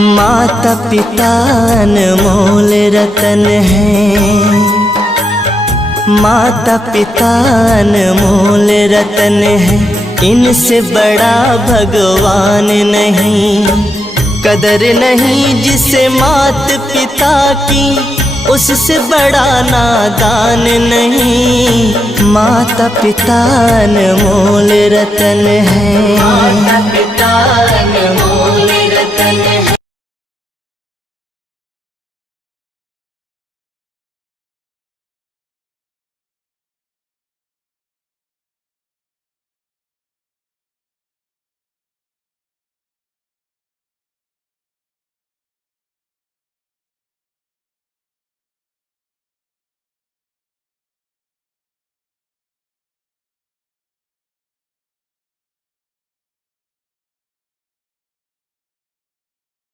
माता पिता अनमोल रतन हैं, माता पिता अनमोल रतन हैं, इनसे बड़ा भगवान नहीं। कदर नहीं जिसे मात पिता की, उससे बड़ा नादान नहीं। माता पिता अनमोल रतन हैं, माता पिता अनमोल